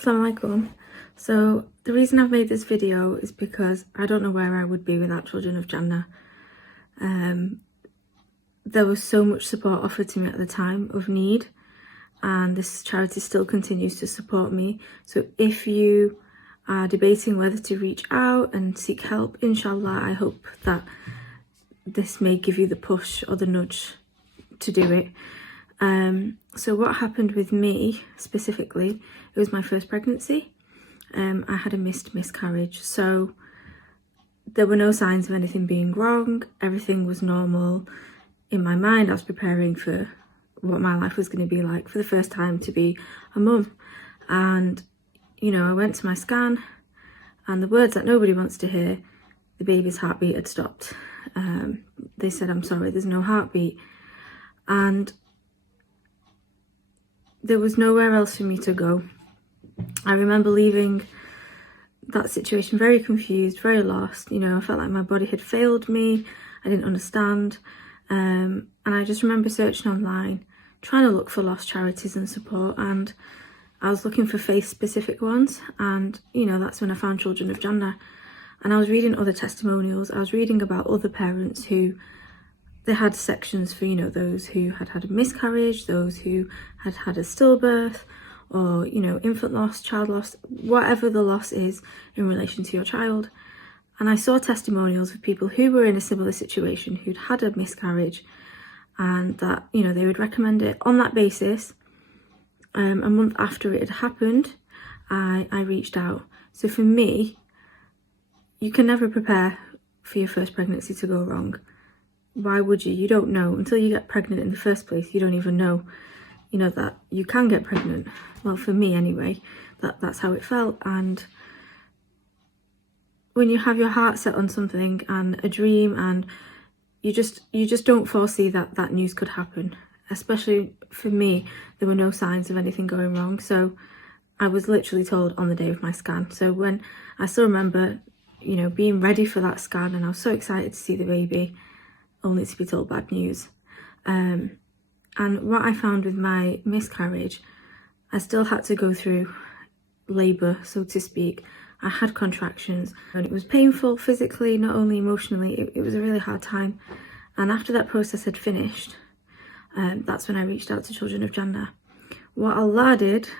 Assalamu alaikum. So the reason I've made this video is because I don't know where I would be without Children of Jannah. There was so much support offered to me at the time of need, and this charity still continues to support me. So if you are debating whether to reach out and seek help, inshallah, I hope that this may give you the push or the nudge to do it. So what happened with me specifically, it was my first pregnancy. I had a miscarriage, so there were no signs of anything being wrong. Everything was normal. In my mind, I was preparing for what my life was going to be like for the first time to be a mum. And, you know, I went to my scan, and the words that nobody wants to hear, the baby's heartbeat had stopped. They said, "I'm sorry, there's no heartbeat." And there was nowhere else for me to go. I remember leaving that situation very confused, very lost. You know, I felt like my body had failed me. I didn't understand. And I just remember searching online, trying to look for lost charities and support. And I was looking for faith-specific ones. And, you know, that's when I found Children of Jannah. And I was reading other testimonials. I was reading about other parents who, they had sections for, you know, those who had had a miscarriage, those who had had a stillbirth, or, you know, infant loss, child loss, whatever the loss is in relation to your child. And I saw testimonials of people who were in a similar situation, who'd had a miscarriage, and that, you know, they would recommend it on that basis. A month after it had happened, I reached out. So for me, you can never prepare for your first pregnancy to go wrong. Why would you? You don't know. Until you get pregnant in the first place, you don't even know, you know, that you can get pregnant. Well, for me anyway, that's how it felt. And when you have your heart set on something and a dream, and you just don't foresee that news could happen. Especially for me, there were no signs of anything going wrong. So I was literally told on the day of my scan. So when I still remember, you know, being ready for that scan, and I was so excited to see the baby, only to be told bad news. And what I found with my miscarriage, I still had to go through labour, so to speak. I had contractions, and it was painful physically, not only emotionally. It was a really hard time. And after that process had finished, that's when I reached out to Children of Jannah. What Allah did,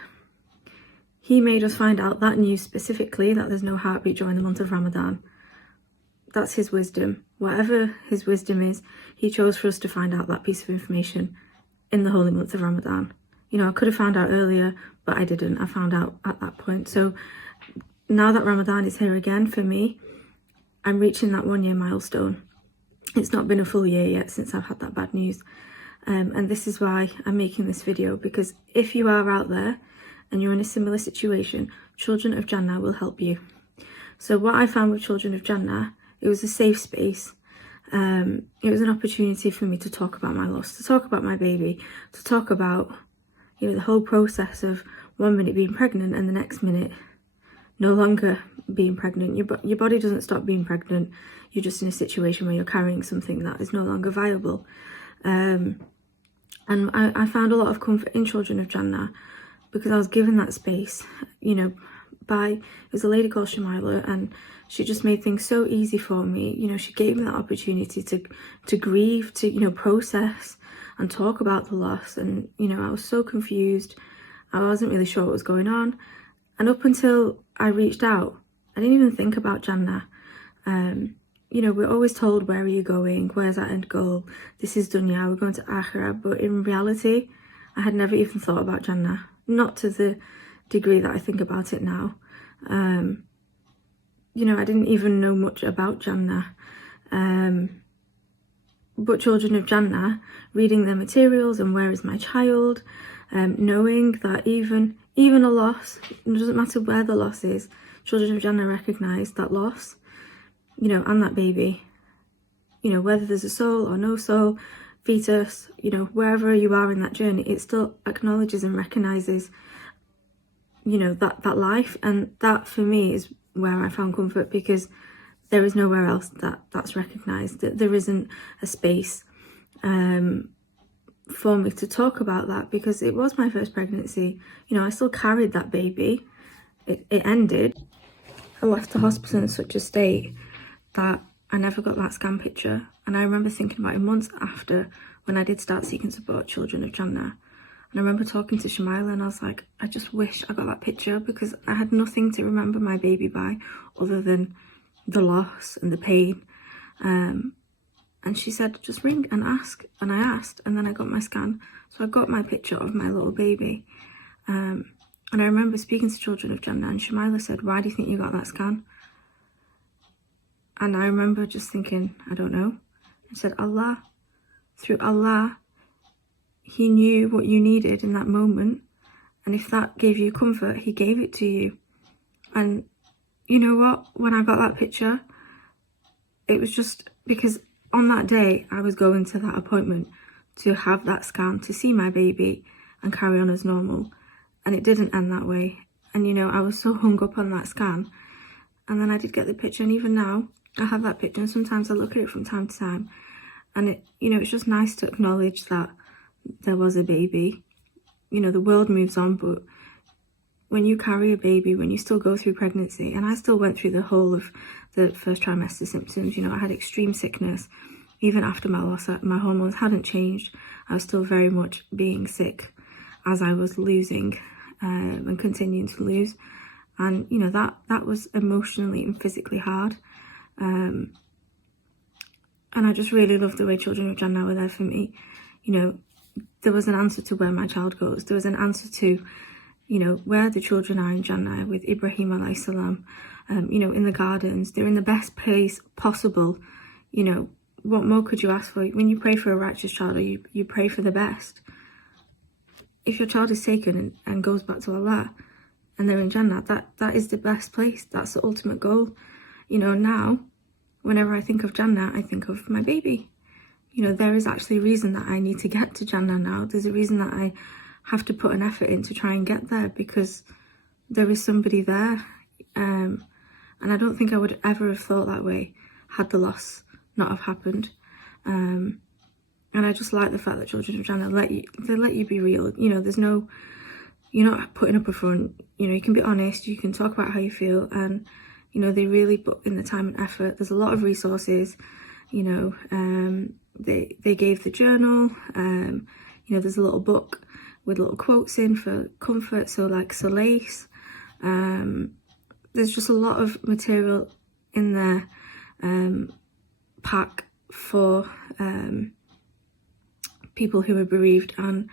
He made us find out that news specifically, that there's no heartbeat during the month of Ramadan. That's His wisdom. Whatever His wisdom is, He chose for us to find out that piece of information in the holy month of Ramadan. You know, I could have found out earlier, but I didn't. I found out at that point. So now that Ramadan is here again for me, I'm reaching that 1 year milestone. It's not been a full year yet since I've had that bad news. And this is why I'm making this video, because if you are out there and you're in a similar situation, Children of Jannah will help you. So what I found with Children of Jannah, it was a safe space. It was an opportunity for me to talk about my loss, to talk about my baby, to talk about, you know, the whole process of 1 minute being pregnant and the next minute no longer being pregnant. Your body doesn't stop being pregnant. You're just in a situation where you're carrying something that is no longer viable. And I found a lot of comfort in Children of Jannah because I was given that space, you know, it was a lady called Shamila, and she just made things so easy for me. You know, she gave me that opportunity to grieve, to, you know, process and talk about the loss. And, you know, I was so confused. I wasn't really sure what was going on. And up until I reached out, I didn't even think about Jannah. You know, we're always told, where are you going? Where's that end goal? This is dunya, we're going to akhirah. But in reality, I had never even thought about Jannah. Not to the degree that I think about it now. You know, I didn't even know much about Jannah. But Children of Jannah, reading their materials and where is my child, knowing that even a loss, it doesn't matter where the loss is, Children of Jannah recognise that loss, you know, and that baby. You know, whether there's a soul or no soul, fetus, you know, wherever you are in that journey, it still acknowledges and recognises, you know, that life. And that for me is where I found comfort, because there is nowhere else that's recognised. There isn't a space for me to talk about that, because it was my first pregnancy. You know, I still carried that baby. it ended. I left the hospital in such a state that I never got that scan picture. And I remember thinking about it months after, when I did start seeking support, Children of Jannah. And I remember talking to Shamila and I was like, I just wish I got that picture, because I had nothing to remember my baby by other than the loss and the pain. And she said, just ring and ask. And I asked, and then I got my scan. So I got my picture of my little baby. And I remember speaking to Children of Jannah, and Shamila said, why do you think you got that scan? And I remember just thinking, I don't know. I said, Allah. Through Allah, He knew what you needed in that moment. And if that gave you comfort, He gave it to you. And you know what? When I got that picture, it was just because on that day, I was going to that appointment to have that scan, to see my baby and carry on as normal. And it didn't end that way. And, you know, I was so hung up on that scan. And then I did get the picture. And even now, I have that picture. And sometimes I look at it from time to time. And, it, you know, it's just nice to acknowledge that there was a baby. You know, the world moves on. But when you carry a baby, when you still go through pregnancy, and I still went through the whole of the first trimester symptoms. You know, I had extreme sickness. Even after my loss, my hormones hadn't changed. I was still very much being sick as I was losing and continuing to lose. And, you know, that was emotionally and physically hard. And I just really love the way Children of Jannah were there for me. You know, there was an answer to where my child goes. There was an answer to, you know, where the children are in Jannah with Ibrahim alayhi salam, you know, in the gardens. They're in the best place possible. You know, what more could you ask for? When you pray for a righteous child, or you pray for the best. If your child is taken and goes back to Allah and they're in Jannah, that is the best place. That's the ultimate goal. You know, now, whenever I think of Jannah, I think of my baby. You know, there is actually a reason that I need to get to Jannah now. There's a reason that I have to put an effort in to try and get there, because there is somebody there. And I don't think I would ever have thought that way had the loss not have happened. And I just like the fact that Children of Jannah let you be real. You know, there's no, you're not putting up a front. You know, you can be honest, you can talk about how you feel, and, you know, they really put in the time and effort. There's a lot of resources, you know, they gave the journal, you know, there's a little book with little quotes in for comfort, so like solace. There's just a lot of material in there, pack for people who are bereaved, and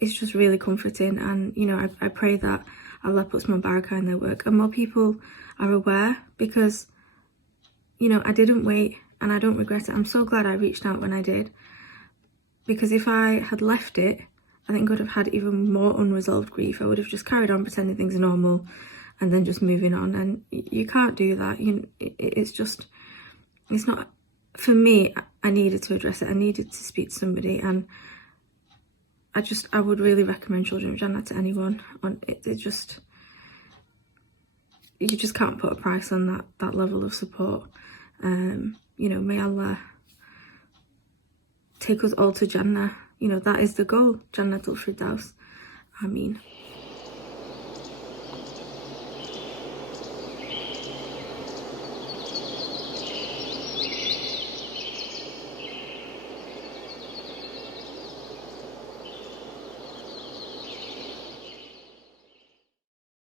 it's just really comforting. And, you know, I pray that Allah puts more barakah in their work and more people are aware, because, you know, I didn't wait and I don't regret it. I'm so glad I reached out when I did, because if I had left it, I think I would have had even more unresolved grief. I would have just carried on pretending things are normal and then just moving on. And you can't do that. It's just, it's not, for me, I needed to address it. I needed to speak to somebody, and I would really recommend Children of Jannah to anyone. You just can't put a price on that level of support. You know, may Allah take us all to Jannah. You know, that is the goal, Jannatul Firdaus. Ameen.